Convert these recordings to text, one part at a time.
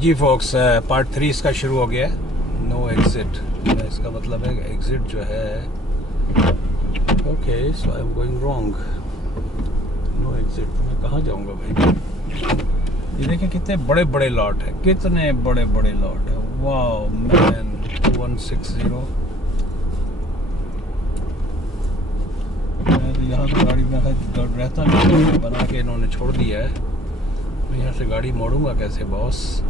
जी fox, part 3 इसका शुरू हो गया है। नो एग्जिट, इसका मतलब है एग्जिट जो है, okay so I am going wrong. No exit, तो मैं कहाँ जाऊँगा भाई? ये देखिए कितने बड़े बड़े लॉट है, कितने बड़े बड़े लॉट है। Wow man, 2160। मैं तो यहाँ से गाड़ी में रहता नहीं, बना के इन्होंने छोड़ दिया है। मैं यहाँ से गाड़ी मोड़ूंगा कैसे बॉस?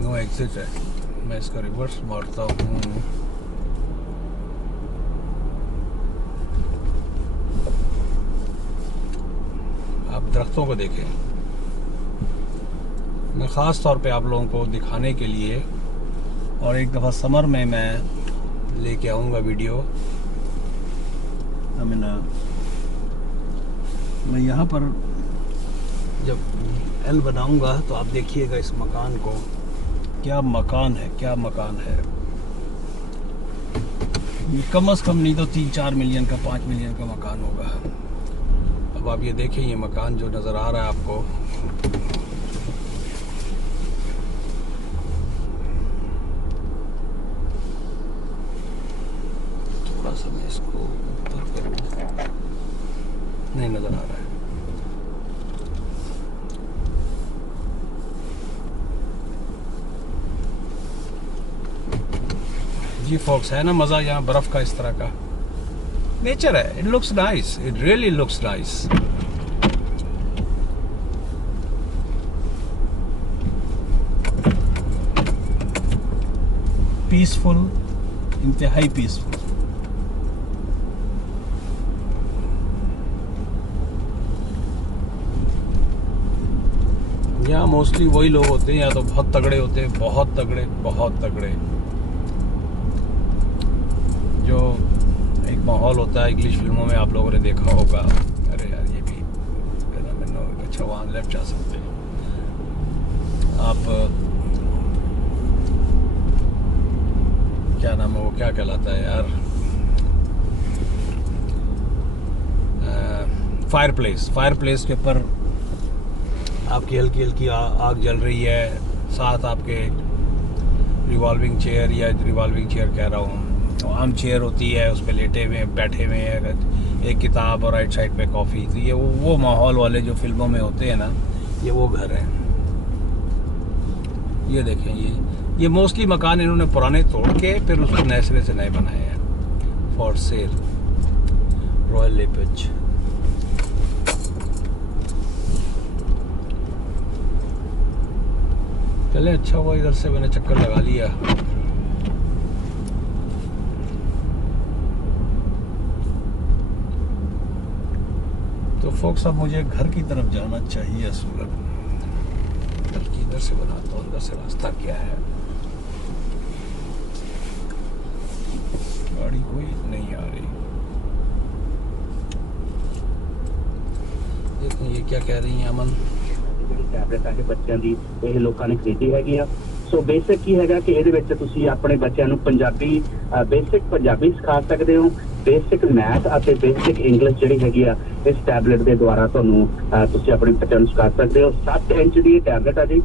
नो एग्जिट है, मैं इसका रिवर्स मारता हूँ। आप दरख्तों को देखें। मैं ख़ास तौर पे आप लोगों को दिखाने के लिए, और एक दफ़ा समर में मैं लेके आऊँगा वीडियो। मैं यहाँ पर जब एल बनाऊँगा तो आप देखिएगा इस मकान को, क्या मकान है, क्या मकान है। ये कम से कम नहीं तो 3-4 मिलियन का, 5 मिलियन का मकान होगा। अब आप ये देखें, ये मकान जो नज़र आ रहा है आपको, थोड़ा सा मैं इसको ऊपर करूँ, नहीं नज़र आ रहा है। जी फॉक्स, है ना मज़ा यहाँ बर्फ़ का, इस तरह का नेचर है। It looks nice, it really looks nice. Peaceful, इंतहाई पीसफुल। यहाँ मोस्टली वही लोग होते हैं, या तो बहुत तगड़े होते हैं, बहुत तगड़े, बहुत तगड़े। जो एक माहौल होता है इंग्लिश फिल्मों में, आप लोगों ने देखा होगा। अरे यार ये भी अच्छा, वहाँ लेफ्ट जा सकते हैं आप। क्या नाम है वो, क्या कहलाता है यार, फायर प्लेस के ऊपर आपकी हल्की हल्की आग जल रही है, साथ आपके रिवॉल्विंग चेयर, या रिवॉल्विंग चेयर कह रहा हूँ, आम चेयर होती है, उस पर लेटे हुए बैठे हुए हैं, एक किताब और राइट साइड पे कॉफ़ी। तो ये वो माहौल वाले जो फिल्मों में होते हैं ना, ये वो घर है। ये देखें, ये मोस्टली मकान इन्होंने पुराने तोड़ के फिर उसको नए सिरे से नए बनाए हैं। फॉर सेल, रॉयल लेपिच। चले, अच्छा हुआ इधर से मैंने चक्कर लगा लिया। तो फोक्स, अब मुझे घर की तरफ जाना चाहिए असूलन। बल्कि इधर से बनाता हूँ, इधर से रास्ता क्या है। गाड़ी कोई नहीं आ रही। देखो ये क्या कह रही है अमन। टैबलेट है बच्चों की, ये लोगों ने खरीदी हैगी आ। सो बेसिक की हैगा कि ਇਹਦੇ ਵਿੱਚ ਤੁਸੀਂ ਆਪਣੇ ਬੱਚਿਆਂ ਨੂੰ ਪੰਜਾਬੀ ਬੇਸਿਕ ਪੰਜਾਬੀ ਸਿਖਾ ਸਕਦੇ ਹੋ। ਬੇਸਿਕ ਮੈਥ ਅਤੇ ਬੇਸਿਕ ਇੰਗਲਿਸ਼ ਜਿਹੜੀ ਹੈਗੀ ਆ ਇਸ ਟੈਬਲੇਟ ਦੇ ਦੁਆਰਾ ਤੁਹਾਨੂੰ ਤੁਸੀਂ ਆਪਣੇ ਬੱਚਿਆਂ ਨੂੰ ਸਿਖਾ ਸਕਦੇ ਹੋ। 7 ਇੰਚ ਦੀ ਇਹ ਟੈਬਲੇਟ ਆ ਜੀ।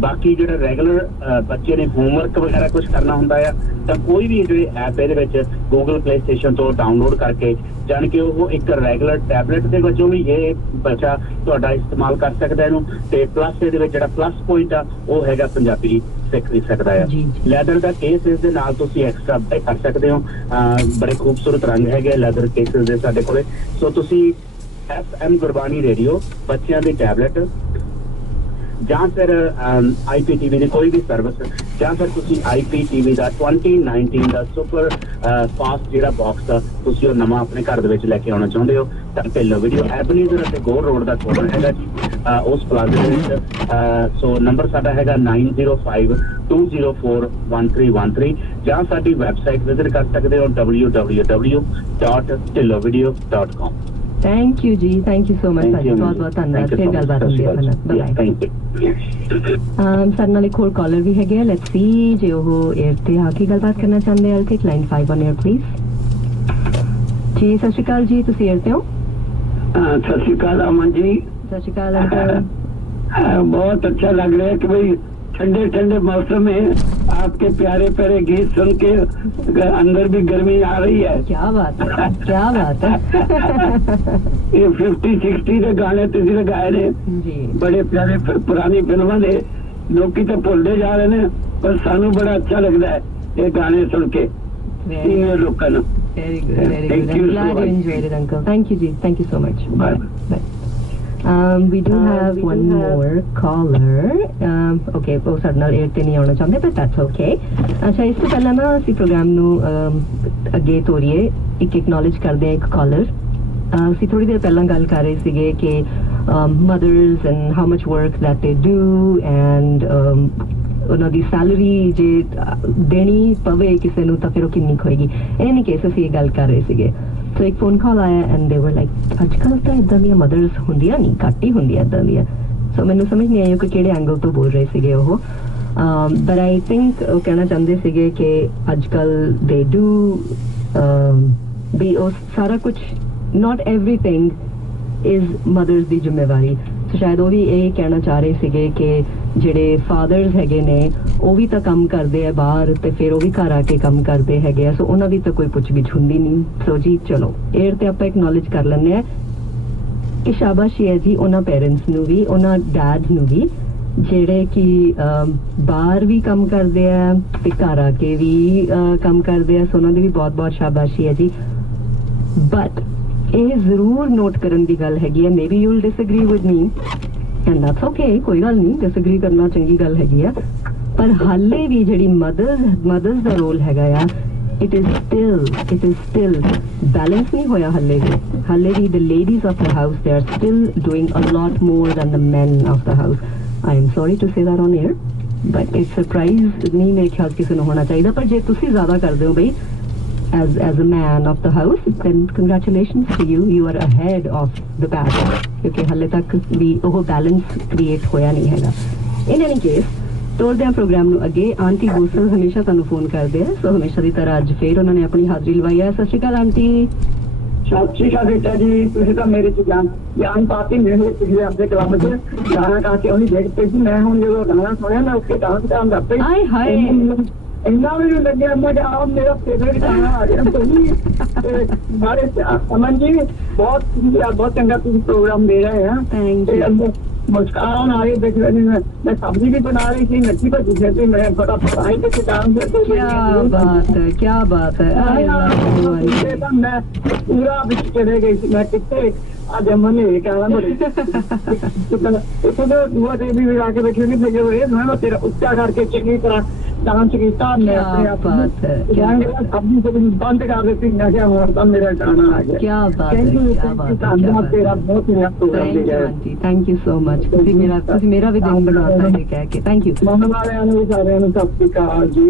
ਬਾਕੀ ਜਿਹੜਾ ਰੈਗੂਲਰ ਬੱਚੇ ਨੇ ਹੋਮਵਰਕ ਵਗੈਰਾ ਕੁਝ ਕਰਨਾ ਹੁੰਦਾ ਆ ਤਾਂ ਕੋਈ ਵੀ ਜਿਹੜੇ ਐਪ ਇਹਦੇ ਵਿੱਚ ਗੂਗਲ ਪਲੇ ਸਟੇਸ਼ਨ ਤੋਂ ਡਾਊਨਲੋਡ ਕਰਕੇ, ਜਾਣੀ ਕਿ ਉਹ ਇੱਕ ਰੈਗੂਲਰ ਟੈਬਲੇਟ ਦੇ ਵਜੋਂ ਵੀ ਇਹ ਬੱਚਾ ਤੁਹਾਡਾ ਇਸਤੇਮਾਲ ਕਰ ਸਕਦਾ ਇਹਨੂੰ। ਤੇ ਪਲੱਸ ਇਹਦੇ ਵਿੱਚ ਜਿਹੜਾ ਪਲੱਸ ਪੁਆਇੰਟ ਆ ਉਹ ਹੈਗਾ ਪੰਜਾਬੀ ਸਿੱਖ ਵੀ ਸਕਦਾ ਆ। ਲੈਦਰ ਦਾ ਕੇਸ ਇਸ ਦੇ ਨਾਲ ਤੁਸੀਂ ਐਕਸਟਰਾ ਬਾਈ ਕਰ ਸਕਦੇ ਹੋ। ਬੜੇ ਖੂਬਸੂਰਤ ਰੰਗ ਹੈਗੇ ਲੈਦਰ ਕੇਸਿਸ ਦੇ ਸਾਡੇ ਕੋਲੇ। ਸੋ ਤੁਸੀਂ FM ਗੁਰਬਾਣੀ ਰੇਡੀਓ ਬੱਚਿਆਂ ਦੀ ਟੈਬਲੇਟ, ਜਾਂ ਫਿਰ IPTV ਦੀ ਕੋਈ ਵੀ ਸਰਵਿਸ, ਜਾਂ ਫਿਰ ਤੁਸੀਂ IPTV ਦਾ 2019 ਦਾ ਸੁਪਰ ਫਾਸਟ ਜਿਹੜਾ ਬਾਕਸ ਆ ਤੁਸੀਂ ਉਹ ਨਵਾਂ ਆਪਣੇ ਘਰ ਦੇ ਵਿੱਚ ਲੈ ਕੇ ਆਉਣਾ ਚਾਹੁੰਦੇ ਹੋ ਤਾਂ ਢਿੱਲੋਂ ਵੀਡੀਓ ਐਬਨੀਜ਼ਰ ਅਤੇ ਗੋਲ ਰੋਡ ਦਾ ਕੋਲ ਹੈਗਾ ਜੀ, ਉਸ ਪਲਾਜ਼ੇ ਦੇ ਵਿੱਚ। ਸੋ ਨੰਬਰ ਸਾਡਾ ਹੈਗਾ 9052041313, ਜਾਂ ਸਾਡੀ ਵੈਬਸਾਈਟ ਵਿਜ਼ਿਟ ਕਰ ਸਕਦੇ ਹੋ www.tillovideo.com। Thank you ji, thank you so much sir, बहुत बहुत धन्यवाद। फिर गलबात होंदी है सर, बाय। सर नाल एक होर कॉलर भी हैगे, लेट्स सी जे ਉਹ 에ਅਰ ਤੇ ਆ ਕੇ ਗੱਲਬਾਤ ਕਰਨਾ ਚਾਹੁੰਦੇ ਆ। ਟੇਕ ਲਾਈਨ 5 ऑन एयर प्लीज। जी सत श्री अकाल जी, ਤੁਸੀਂ 에ਅਰ ਤੇ ਹੋ? सत श्री अकाल अमन जी, ਸਤਿ ਸ਼੍ਰੀ ਅਕਾਲ ਅੰਕਲ। बहुत अच्छा लग रहा है कि भाई ठंडे ठंडे मौसम में आपके प्यारे प्यारे गीत सुन के अंदर भी गर्मी आ रही है। क्या बात है, क्या बात है। ये 50-60 के गाने तुझे लगाए ने जी बड़े प्यारे पुरानी फिल्मों ने लोग तो भुलते जा रहे हैं, पर सानू बड़ा अच्छा लगता है ये गाने सुन के सीनियर लोगों को। very good, very Thank good. you I'm so glad you much. enjoyed it, uncle. Thank you, ji. Thank you so much. Bye. Bye. We do have one more caller. Okay, ਉਹ ਸਾਡੇ ਨਾਲ air ਤੇ ਨਹੀਂ ਆਉਣਾ ਚਾਹੁੰਦੇ, but that's okay. ਅੱਛਾ, ਇਸ ਤੋਂ ਪਹਿਲਾਂ ਨਾ ਅਸੀਂ ਪ੍ਰੋਗਰਾਮ ਨੂੰ ਅੱਗੇ ਤੋਰੀਏ, ਇੱਕ ਐਕਨੋਲੇਜ ਕਰਦੇ ਹਾਂ ਇੱਕ ਕਾਲਰ। ਅਸੀਂ ਥੋੜੀ ਦੇਰ ਪਹਿਲਾਂ ਗੱਲ ਕਰ ਰਹੇ ਸੀਗੇ ਕਿ mothers and how much work that they do and ਉਹਨਾਂ ਦੀ ਸੈਲਰੀ ਜੇ ਦੇਣੀ ਪਵੇ ਕਿਸੇ ਨੂੰ ਤਾਂ ਫਿਰ ਉਹ ਕਿੰਨੀ ਹੋਏਗੀ। ਇਨ ਕੇਸ ਅਸੀਂ ਇਹ ਗੱਲ ਕਰ ਰਹੇ ਸੀਗੇ। ਸੋ ਇੱਕ ਫੋਨ ਕਾਲ ਆਇਆ ਐਂਡ ਦੇ ਵਰ ਲਾਈਕ ਅੱਜ ਕੱਲ੍ਹ ਤਾਂ ਇੱਦਾਂ ਦੀਆਂ ਮਦਰਸ ਹੁੰਦੀਆਂ ਨਹੀਂ, ਘੱਟ ਹੀ ਹੁੰਦੀਆਂ ਇੱਦਾਂ ਦੀਆਂ। ਸੋ ਮੈਨੂੰ ਸਮਝ ਨਹੀਂ ਆਇਆ ਕਿ ਕਿਹੜੇ ਐਂਗਲ ਤੋਂ ਬੋਲ ਰਹੇ ਸੀਗੇ ਉਹ, ਬਟ ਆਈ ਥਿੰਕ ਉਹ ਕਹਿਣਾ ਚਾਹੁੰਦੇ ਸੀਗੇ ਕਿ ਅੱਜ ਕੱਲ੍ਹ ਦੇ ਡੂ ਵੀ ਉਹ ਸਾਰਾ ਕੁਝ ਨਾਟ ਐਵਰੀਥਿੰਗ ਇਜ਼ ਮਦਰਸ ਦੀ ਜ਼ਿੰਮੇਵਾਰੀ। ਸੋ ਸ਼ਾਇਦ ਉਹ ਵੀ ਇਹ ਕਹਿਣਾ ਚਾਹ ਰਹੇ ਸੀਗੇ ਕਿ ਜਿਹੜੇ ਫਾਦਰਸ ਹੈਗੇ ਨੇ ਉਹ ਵੀ ਤਾਂ ਕੰਮ ਕਰਦੇ ਆ ਬਾਹਰ ਤੇ ਫਿਰ ਉਹ ਵੀ ਘਰ ਆ ਕੇ ਕੰਮ ਕਰਦੇ ਹੈਗੇ ਆ। ਸੋ ਉਹਨਾਂ ਦੀ ਤਾਂ ਕੋਈ ਪੁੱਛ ਗਿੱਛ ਹੁੰਦੀ ਨਹੀਂ। ਸੋ ਜੀ ਚਲੋ 에ਅਰ ਤੇ ਆਪਾਂ ਐਕਨੋਲੇਜ ਕਰ ਲੈਂਦੇ ਆ ਕਿ ਸ਼ਾਬਾਸ਼ੀ ਹੈ ਜੀ ਉਹਨਾਂ ਪੇਰੈਂਟਸ ਨੂੰ ਵੀ, ਉਹਨਾਂ ਡੈਡ ਨੂੰ ਵੀ ਜਿਹੜੇ ਕਿ ਬਾਹਰ ਵੀ ਕੰਮ ਕਰਦੇ ਆ ਤੇ ਘਰ ਆ ਕੇ ਵੀ ਕੰਮ ਕਰਦੇ ਆ। ਸੋ ਉਹਨਾਂ ਦੀ ਵੀ ਬਹੁਤ ਬਹੁਤ ਸ਼ਾਬਾਸ਼ੀ ਹੈ ਜੀ। ਬਟ ਇਹ ਜ਼ਰੂਰ ਨੋਟ ਕਰਨ ਦੀ ਗੱਲ ਹੈਗੀ ਹੈ, maybe you will disagree with me and that's okay, ਕੋਈ ਗੱਲ ਨਹੀਂ, ਡਿਸਐਗਰੀ ਕਰਨਾ ਚੰਗੀ ਗੱਲ ਹੈਗੀ ਆ। ਪਰ ਹਾਲੇ ਵੀ ਜਿਹੜੀ ਮਦਰਸ ਦਾ ਰੋਲ ਹੈਗਾ ਆ, it is still balance ਨਹੀਂ ਹੋਇਆ ਹਾਲੇ ਵੀ the ladies of the house, they are still doing a lot more than the men of the house. I am sorry to say that on air, but it's surprise ਨਹੀਂ ਮੇਰੇ ਖਿਆਲ ਕਿਸੇ ਨੂੰ ਹੋਣਾ ਚਾਹੀਦਾ। ਪਰ ਜੇ ਤੁਸੀਂ ਜ਼ਿਆਦਾ ਕਰਦੇ ਹੋ ਬਈ as a man of the house, then congratulations to you, you are ahead of the pack, ਕਿਉਂਕਿ ਹਾਲੇ ਤੱਕ ਵੀ ਉਹ balance create ਹੋਇਆ ਨਹੀਂ ਹੈਗਾ। in any case ਤੋਰਦੇ ਹਾਂ ਪ੍ਰੋਗਰਾਮ ਨੂੰ ਅੱਗੇ। ਆਂਟੀ ਗੋਸਲ ਹਮੇਸ਼ਾ ਤੁਹਾਨੂੰ ਫੋਨ ਕਰਦੇ ਆ, ਸੋ ਹਮੇਸ਼ਾ ਦੀ ਤਰ੍ਹਾਂ ਅੱਜ ਫੇਰ ਉਹਨਾਂ ਨੇ ਆਪਣੀ ਹਾਜ਼ਰੀ ਲਵਾਈ ਹੈ। ਸਤਿ ਸ਼੍ਰੀ ਅਕਾਲ ਆਂਟੀ। ਸਤਿ ਸ਼੍ਰੀ ਅਕਾਲ ਬੇਟਾ ਜੀ, ਤੁਸੀਂ ਤਾਂ ਮੇਰੇ ਚ ਜਾਨ ਪਾਤੀ। ਮੇਰੇ ਪਿਛਲੇ ਆਪਣੇ ਕਲੱਬ ਚ ਗਾਣਾ ਗਾ ਕੇ ਉਹੀ ਦੇਖ ਪਈ ਸੀ। ਮੈਂ ਹੁਣ ਜਦੋਂ ਗਾਣਾ ਸੁਣਿਆ ਮੈਂ ਉੱਥੇ ਡਾਂਸ ਕਰਨ ਲੱਗ ਪਈ। ਆਏ ਹਾਏ, ਇੰਨਾ ਮੈਨੂੰ ਲੱਗਿਆ ਮੈਂ ਕਿ ਆਹ ਮੇਰਾ ਫੇਵਰੇਟ ਗਾਣਾ ਆ ਗਿਆ। ਤੁਸੀਂ ਸਾਰੇ ਅਮਨ ਜੀ ਬਹੁਤ ਚੰਗਾ ਤੁਸੀਂ ਪ੍ਰੋਗਰਾਮ ਦੇ ਰਹੇ ਆ। Thank you. मुस्कान आ रही देख रही मैं सब्जी भी बना रही थी, नच्ची बची थी, मैं बड़ा पढ़ाई के डांस करते। क्या बात है मैं पूरा चले गई थी। मैं कितने आज अमन ने कहा भी आके बैठी मैं तेरा उच्चा करके चंगी तरह डांस किया। मैं अपने आप सब्जी से बंद कर देती। मैं क्या हुआ मेरा गाना आ गया। क्या बात है, तेरा बहुत थैंक यू सो मच। ਤੁਸੀਂ ਮੇਰਾ ਵੀ ਦਿਨ ਬਣਾਤਾ ਹੈ ਕਹਿ ਕੇ ਥੈਂਕ ਯੂ। ਮਨ ਵਾਲਿਆਂ ਨੂੰ ਸਾਰਿਆਂ ਨੂੰ ਸਤਿ ਸ਼੍ਰੀ ਅਕਾਲ ਜੀ।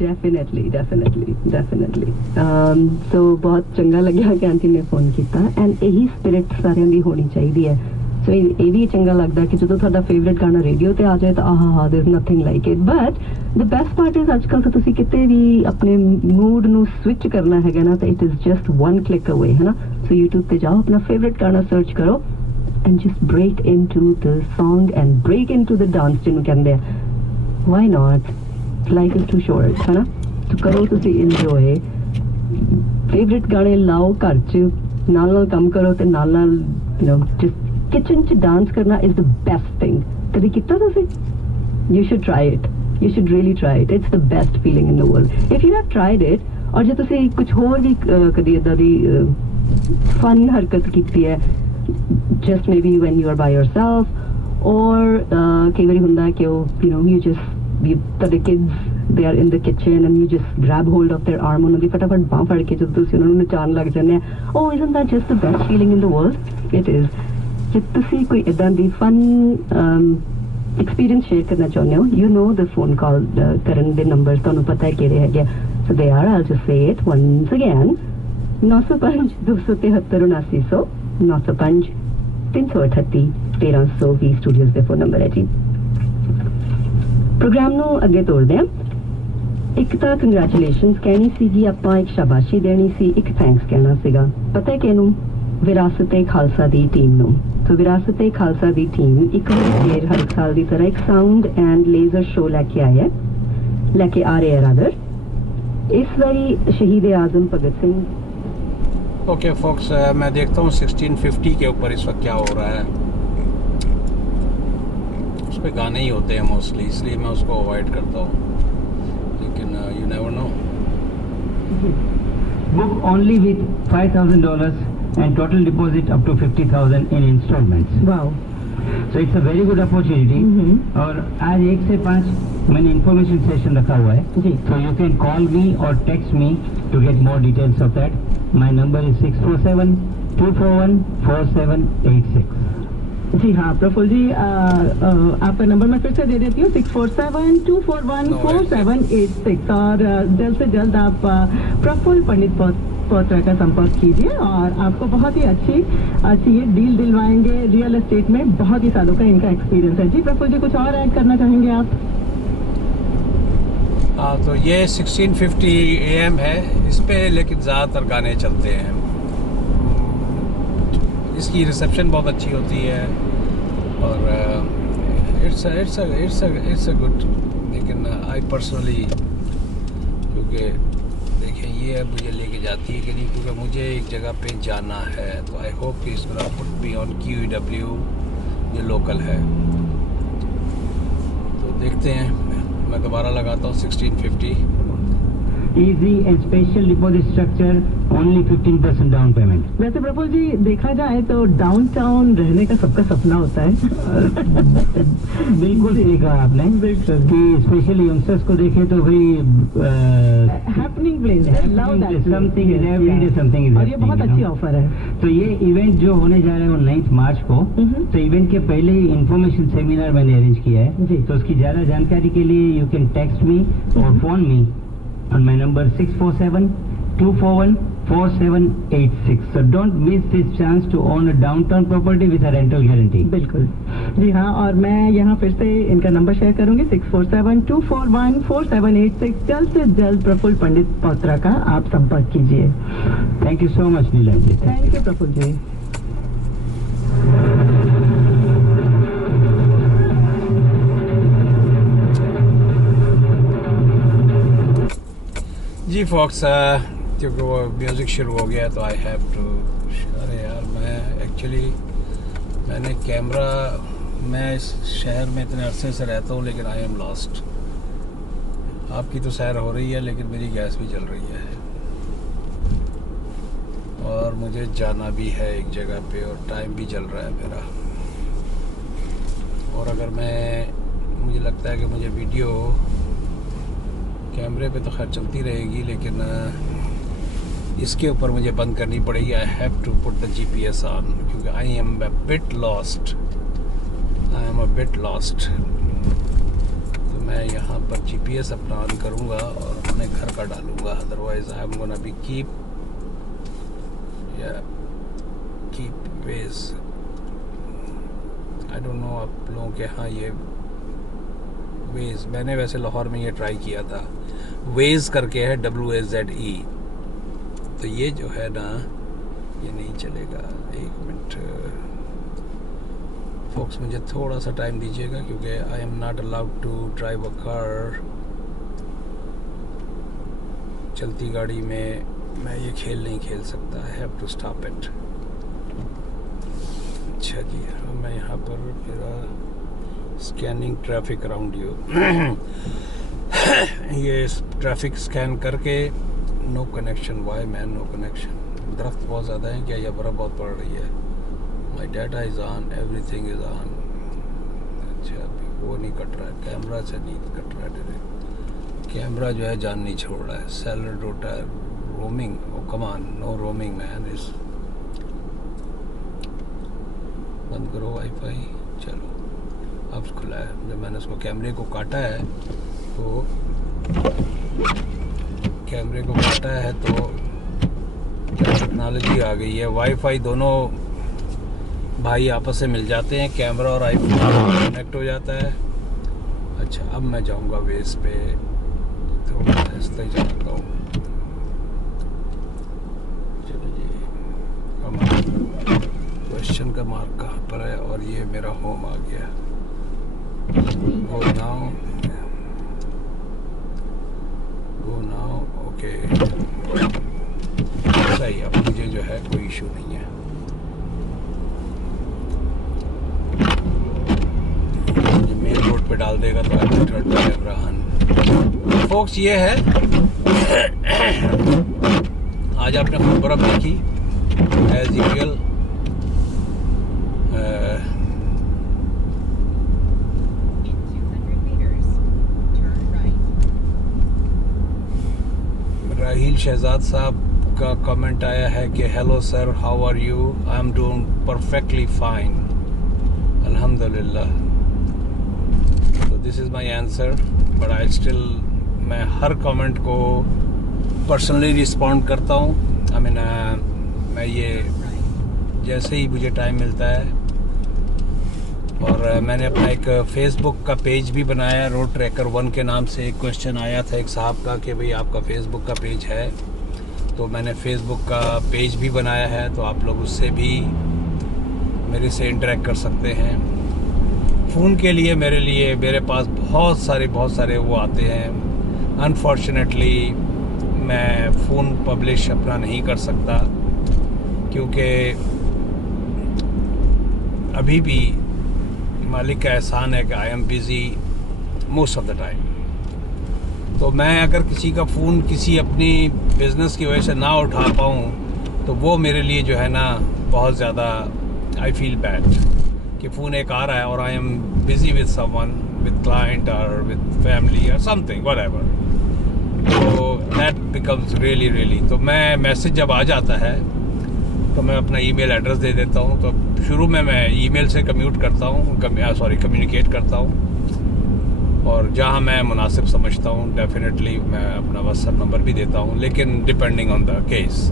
ਡੈਫੀਨਿਟਲੀ ਸੋ ਬਹੁਤ ਚੰਗਾ ਲੱਗਿਆ ਕਿ ਆਂਟੀ ਨੇ ਫੋਨ ਕੀਤਾ ਐਂਡ ਇਹੀ ਸਪਿਰਿਟ ਸਾਰਿਆਂ ਦੀ ਹੋਣੀ ਚਾਹੀਦੀ ਹੈ। ਸੋ ਇਹ ਵੀ ਚੰਗਾ ਲੱਗਦਾ ਕਿ ਜਦੋਂ ਤੁਹਾਡਾ ਫੇਵਰੇਟ ਗਾਣਾ ਰੇਡੀਓ ਤੇ ਆ ਜਾਏ ਤਾਂ ਆਹਾ there is nothing like it. But the best part is ਅੱਜ ਕੱਲ੍ਹ ਤਾਂ ਤੁਸੀਂ ਕਿਤੇ ਵੀ ਆਪਣੇ ਮੂਡ ਨੂੰ ਸਵਿਚ ਕਰਨਾ ਹੈਗਾ ਨਾ ਤਾਂ it is just one click ਅਵੇ ਹੈ ਨਾ। ਸੋ YouTube ਤੇ ਜਾਓ, ਆਪਣਾ ਫੇਵਰੇਟ ਗਾਣਾ ਸਰਚ ਕਰੋ and just break into the song and break into the dance ਜਿਹਨੂੰ ਕਹਿੰਦੇ ਆ। why not, life is too short ਹੈ ਨਾ। ਤੋ ਕਰੋ ਤੁਸੀਂ ਇੰਜੋਏ, ਫੇਵਰੇਟ ਗਾਣੇ ਲਾਓ ਘਰ 'ਚ, ਨਾਲ ਕੰਮ ਕਰੋ ਤੇ ਨਾਲ just kitchen 'ਚ ਡਾਂਸ ਕਰਨਾ is the best thing। ਕਦੇ ਕੀਤਾ ਤੁਸੀਂ? you should try it, you should really try it, it's the best feeling in the world if you have tried it। ਔਰ ਜੇ ਤੁਸੀਂ ਕੁਝ ਹੋਰ ਵੀ ਕਦੀ ਏਦਾਂ ਦੀ ਫਨ ਹਰਕਤ ਕੀਤੀ ਹੈ, just maybe when you are by yourself or ਕਈ ਵਾਰੀ ਹੁੰਦਾ ਕਿ ਉਹ you the kids they are in the kitchen and you just grab hold of their arm, ਉਹਨਾਂ ਦੀ ਫਟਾਫਟ ਬਾਂਹ ਫੜ ਕੇ ਜਦੋਂ ਤੁਸੀਂ ਉਹਨਾਂ ਨੂੰ ਨਚਾਉਣ ਲੱਗ ਜਾਂਦੇ ਆ। oh isn't that just the best feeling in the world? it is। ਜੇ ਤੁਸੀਂ ਕੋਈ ਏਦਾਂ ਦੀ ਫਨ ਐਕਸਪੀਰੀਅੰਸ ਸ਼ੇਅਰ ਕਰਨਾ ਚਾਹੁੰਦੇ ਹੋ, you know the phone call ਕਰਨ ਦੇ ਨੰਬਰ ਤੁਹਾਨੂੰ ਪਤਾ ਹੈ ਕਿਹੜੇ ਹੈਗੇ। so they are, I'll just say it once again, 905 273 7900 905 338 1320 studios ਦੇ ਫੋਨ ਨੰਬਰ ਹੈ ਜੀ। ਪ੍ਰੋਗਰਾਮ ਨੂੰ ਅੱਗੇ ਤੋਰਦੇ ਹਾਂ। ਇੱਕ ਤਾਂ ਕੰਗ੍ਰੈਚੁਲੇਸ਼ਨਸ ਕਹਿਣੀ ਸੀਗੀ ਆਪਾਂ, ਇੱਕ ਸ਼ਾਬਾਸ਼ੀ ਦੇਣੀ ਸੀ, ਇੱਕ ਥੈਂਕਸ ਕਹਿਣਾ ਸੀਗਾ। ਪਤਾ ਹੈ ਕਿਹਨੂੰ? ਵਿਰਾਸਤ-ਏ ਖਾਲਸਾ ਦੀ ਟੀਮ ਨੂੰ। ਸੋ ਵਿਰਾਸਤ-ਏ ਖਾਲਸਾ ਦੀ ਟੀਮ ਇੱਕ ਵਾਰ ਫੇਰ ਹਰ ਇੱਕ ਸਾਲ ਦੀ ਤਰ੍ਹਾਂ ਇੱਕ ਸਾਊਂਡ ਐਂਡ ਲੇਜ਼ਰ ਸ਼ੋਅ ਲੈ ਕੇ ਆ ਰਹੇ ਹੈ ਰਾਦਰ। इस बारी शहीद आजम भगत सिंह। ओके फॉक्स, मैं देखता हूँ 1650 के ऊपर इस वक्त क्या हो रहा है। उस पर गाने ही होते हैं मोस्टली, इसलिए मैं उसको अवॉइड करता हूँ, लेकिन you never know. Book only with $5,000 and total deposit up to 50,000 in installments. Wow, So it's a very good opportunity. और आज 1 से 5 मैंने information session रखा हुआ है. जी। So you can call me or text me to get more details of that. My number is 647-241-4786. जी हाँ प्रफुल्ल जी, आपका number मैं फिर से दे देती हूँ 647-241-4786 और जल्द से जल्द आप प्रफुल्ल पंडित पौत्रा का संपर्क कीजिए और आपको बहुत ही अच्छी ये डील दिलवाएंगे। रियल एस्टेट में बहुत ही सालों का इनका एक्सपीरियंस है। जी प्रफुल्ल जी, कुछ और ऐड करना चाहेंगे आप? हाँ, तो ये 1650 AM है इस पे, लेकिन ज़्यादातर गाने चलते हैं। इसकी रिसेप्शन बहुत अच्छी होती है और इट्स अ गुड। लेकिन आई पर्सनली, क्योंकि देखें ये अब मुझे लेके जाती है कि नहीं, क्योंकि मुझे एक जगह पे जाना है, तो आई होप कि इस तरह पुट बी ऑन QEW जो लोकल है। तो देखते हैं, मैं दोबारा लगाता हूँ 1650। Easy and special deposit structure, only 15% down payment. वैसे प्रफुल्ल जी देखा जाए तो डाउनटाउन रहने का सबका सपना होता है। बिल्कुल सही कहा आपने कि स्पेशली यंगस्टर्स को देखें तो भाई हैपनिंग प्लेस है, love that something is every day something is, और ये बहुत अच्छी ऑफर है। तो ये इवेंट जो होने जा रहा है वो 9 मार्च को, तो इवेंट के पहले ही इंफॉर्मेशन सेमिनार मैंने अरेंज किया है। जी। तो उसकी ज्यादा जानकारी के लिए यू कैन टेक्स्ट मी और phone me on my number 647-241-4786. So don't miss this chance to own a downtown property with a rental guarantee. बिल्कुल जी हाँ, और मैं यहाँ फिर से इनका नंबर शेयर करूंगी 647-241-4786। जल्द से जल्द प्रफुल्ल पंडित पौत्रा का आप संपर्क कीजिए। Thank you so much, Neelam ji. Thank you Praful ji. जी फॉक्स, क्योंकि वो म्यूज़िक शुरू हो गया तो आई हैव टू। अरे यार, मैंने कैमरा, मैं इस शहर में इतने अरसे से रहता हूँ, लेकिन आई एम लॉस्ट। आपकी तो सैर हो रही है, लेकिन मेरी गैस भी जल रही है और मुझे जाना भी है एक जगह पे और टाइम भी चल रहा है मेरा। और अगर मुझे लगता है कि मुझे वीडियो कैमरे पे तो खैर चलती रहेगी, लेकिन इसके ऊपर मुझे बंद करनी पड़ेगी। I have to put the GPS on, क्योंकि I am a bit lost. तो मैं यहाँ पर GPS अपना ऑन करूँगा और अपने घर का डालूँगा, otherwise I am gonna be keep wedge. I don't know आप लोगों के यहाँ ये वेज, मैंने वैसे लाहौर में ये ट्राई किया था, वेज करके है, WAZE। तो ये जो है ना, ये नहीं चलेगा। एक मिनट फोक्स, मुझे थोड़ा सा टाइम दीजिएगा, क्योंकि I am not allowed to drive a car. चलती गाड़ी में मैं ये खेल नहीं खेल सकता, I have to stop it. अच्छा जी, मैं यहाँ पर मेरा स्कैनिंग ट्रैफिक अराउंड यू ये ट्रैफिक स्कैन करके no connection. Why man no connection? दरख्त बहुत ज़्यादा है क्या, या बर्फ़ बहुत पड़ रही है? माई data is on, everything is on. अच्छा, वो नहीं कट रहा है, कैमरा से नहीं कट रहा है डायरेक्ट। कैमरा जो है जान नहीं छोड़ रहा है। Cellular data roaming, oh come on, no roaming man. इस बंद करो वाईफाई। चलो, अब खुला है। जब मैंने उसको कैमरे को काटा है तो टेक्नोलॉजी आ गई है, वाईफाई दोनों भाई आपस से मिल जाते हैं, कैमरा और आईफोन कनेक्ट हो जाता है। अच्छा, अब मैं जाऊंगा वेस पे, थोड़ा आहिस्ता ही चलाता हूँ। चलो जी, कम क्वेश्चन का मार्क कहाँ पर है? और ये मेरा होम आ गया। गो नाउ ओके, सही। अब मुझे जो है कोई इशू नहीं है। ये मेन रोड पे डाल देगा तो I turn camera on. Folks ये है, आज आपने खूब बर्फ देखी एज यूजुअल। राहील शहजाद साहब का कमेंट आया है कि hello sir, how are you? I am doing perfectly fine, अल्हम्दुलिल्लाह। तो this is my answer, but I still, मैं हर कमेंट को पर्सनली रिस्पॉन्ड करता हूँ। आई मीन मैं ये जैसे ही मुझे टाइम मिलता है। और मैंने अपना एक फेसबुक का पेज भी बनाया, रोड ट्रैकर 1 के नाम से। एक क्वेश्चन आया था एक साहब का कि भाई आपका फेसबुक का पेज है, तो मैंने फेसबुक का पेज भी बनाया है, तो आप लोग उससे भी मेरे से इंटरेक्ट कर सकते हैं। फ़ोन के लिए मेरे पास बहुत सारे वो आते हैं। अनफॉर्चुनेटली मैं फ़ोन पब्लिश अपना नहीं कर सकता, क्योंकि अभी भी मालिक का एहसान है कि I am busy most of the time. तो मैं अगर किसी का फ़ोन किसी अपनी बिज़नेस की वजह से ना उठा पाऊँ, तो वो मेरे लिए जो है ना बहुत ज़्यादा आई फील बैड कि फ़ोन एक आ रहा है और I am busy with someone, with client और विद फैमिली और समथिंग व्हाटएवर। तो दैट बिकम्स रियली। तो मैं मैसेज जब आ जाता है तो मैं अपना ईमेल एड्रेस दे देता हूँ। तो शुरू में मैं ईमेल से कम्युनिकेट करता हूँ, और जहाँ मैं मुनासिब समझता हूँ डेफिनेटली मैं अपना व्हाट्सएप नंबर भी देता हूँ, लेकिन डिपेंडिंग ऑन द केस।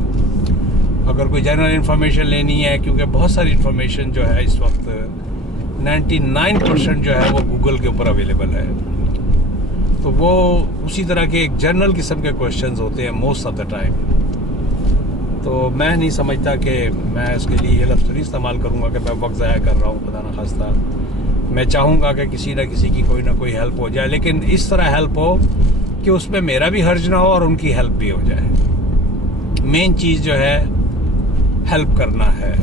अगर कोई जनरल इन्फॉर्मेशन लेनी है, क्योंकि बहुत सारी इन्फॉर्मेशन जो है इस वक्त 99% जो है वो गूगल के ऊपर अवेलेबल है, तो वो उसी तरह के एक जनरल किस्म के क्वेश्चंस होते हैं मोस्ट ऑफ द टाइम। तो मैं नहीं समझता कि मैं इसके लिए ये लफ्ज़ नहीं इस्तेमाल करूँगा कि मैं वक्त ज़ाया कर रहा हूँ, खुदा न खास्ता। मैं चाहूँगा कि किसी न किसी की कोई ना कोई हेल्प हो जाए, लेकिन इस तरह हेल्प हो कि उसमें मेरा भी हर्ज ना हो और उनकी हेल्प भी हो जाए। मेन चीज़ जो है हेल्प करना है।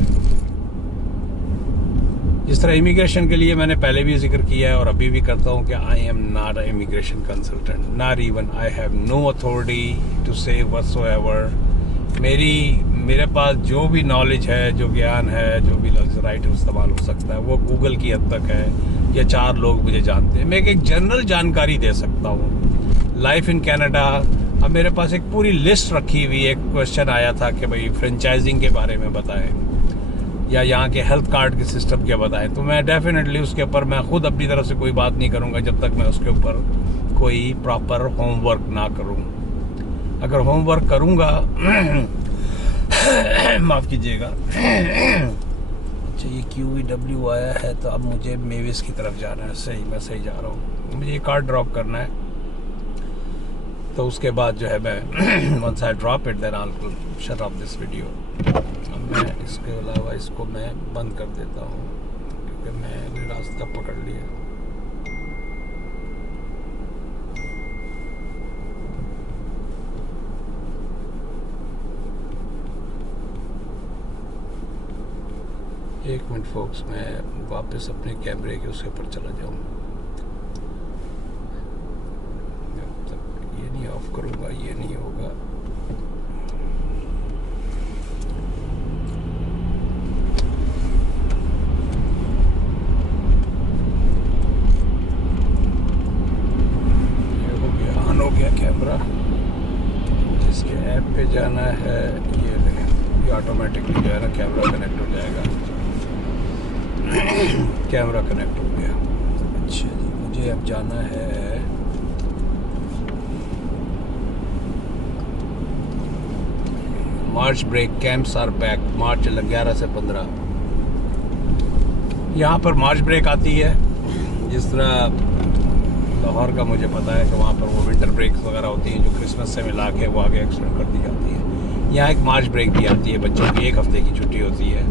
जिस तरह इमिग्रेशन के लिए मैंने पहले भी जिक्र किया है और अभी भी करता हूँ कि I am not a immigration consultant, not even I have no authority to say whatsoever. मेरे पास जो भी नॉलेज है, जो ज्ञान है, जो भी लफ्ज़ राइट इस्तेमाल हो सकता है, वो गूगल की हद तक है। या 4 लोग मुझे जानते हैं। मैं एक जनरल जानकारी दे सकता हूँ। लाइफ इन कनाडा, अब मेरे पास एक पूरी लिस्ट रखी हुई। एक क्वेश्चन आया था कि भाई फ्रेंचाइजिंग के बारे में बताएं, या यहाँ के हेल्थ कार्ड के सिस्टम के बताएं। तो मैं डेफिनेटली उसके ऊपर मैं खुद अपनी तरफ से कोई बात नहीं करूँगा जब तक मैं उसके ऊपर कोई प्रॉपर होमवर्क ना करूँ। अगर होमवर्क करूँगा माफ़ कीजिएगा। अच्छा, ये QEW आया है, तो अब मुझे मेविस की तरफ जाना है। सही, मैं सही जा रहा हूँ। मुझे ये कार्ड ड्रॉप करना है, तो उसके बाद जो है मैं once I drop it then I will shut off this video. अब मैं इसके अलावा इसको मैं बंद कर देता हूँ, क्योंकि मैंने रास्ता पकड़ लिया। एक मिनट फोक्स, मैं वापस अपने कैमरे के उसके ऊपर चला जाऊँ। जब तक ये नहीं ऑफ करूँगा ये नहीं होगा। ये हो गया, ऑन हो गया कैमरा। जिसके ऐप पे जाना है ये ऑटोमेटिकली जो है ना कैमरा कनेक्ट हो जाएगा। कैमरा कनेक्ट हो गया। अच्छा जी, मुझे अब जाना है मार्च ब्रेक। कैंप्स आर बैक मार्च 11 से 15। यहाँ पर मार्च ब्रेक आती है। जिस तरह लाहौर का मुझे पता है कि वहाँ पर वो विंटर ब्रेक्स वगैरह होती हैं जो क्रिसमस से मिला के वो आगे एक्सटेंड कर दी जाती है। यहाँ एक मार्च ब्रेक भी आती है, बच्चों की 1 हफ्ते की छुट्टी होती है।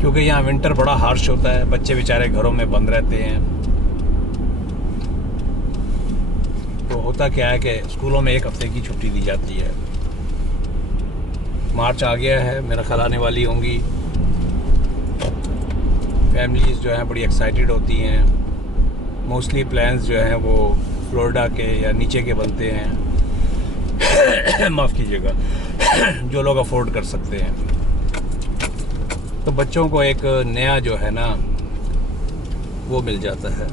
क्योंकि यहाँ विंटर बड़ा हार्श होता है, बच्चे बेचारे घरों में बंद रहते हैं। तो होता क्या है कि स्कूलों में 1 हफ्ते की छुट्टी दी जाती है। मार्च आ गया है, मेरा ख्याल आने वाली होंगी। फैमिलीज़ जो हैं बड़ी एक्साइटेड होती हैं। मोस्टली प्लान्स जो हैं वो फ्लोरिडा के या नीचे के बनते हैं माफ़ कीजिएगा जो लोग अफोर्ड कर सकते हैं। तो बच्चों को एक नया जो है ना वो मिल जाता है।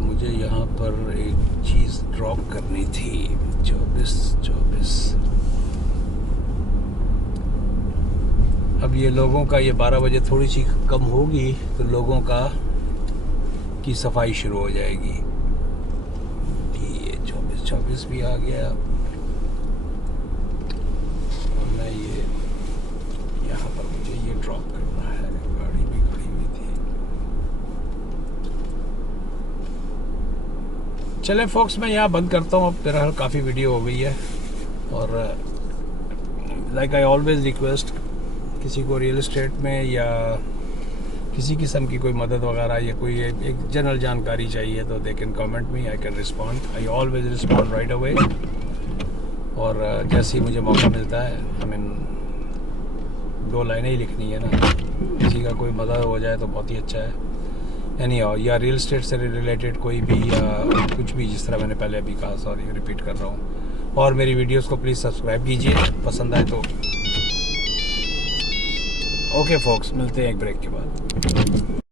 मुझे यहाँ पर एक चीज़ ड्रॉप करनी थी। 24। अब ये लोगों का ये 12 बजे थोड़ी सी कम होगी तो लोगों का की सफाई शुरू हो जाएगी। ये 24 भी आ गया और मैं ये यहाँ पर मुझे ये ड्रॉप करना है। गाड़ी भी खड़ी हुई थी। चले फोक्स, मैं यहाँ बंद करता हूँ। अब मेरा काफ़ी वीडियो हो गई है और लाइक आई ऑलवेज रिक्वेस्ट, किसी को रियल एस्टेट में या किसी किस्म की कोई मदद वगैरह या कोई एक जनरल जानकारी चाहिए तो they can comment me, I can respond. I always respond right away. और जैसे ही मुझे मौका मिलता है, आई मीन 2 लाइनें ही लिखनी है ना, किसी का कोई मदद हो जाए तो बहुत ही अच्छा है। यानी या रियल एस्टेट से रिलेटेड कोई भी या कुछ भी, जिस तरह मैंने पहले अभी कहा, सॉरी रिपीट कर रहा हूँ। और मेरी वीडियोस को प्लीज़ सब्सक्राइब कीजिए, पसंद आए तो। ओके फोक्स, मिलते हैं एक ब्रेक के बाद।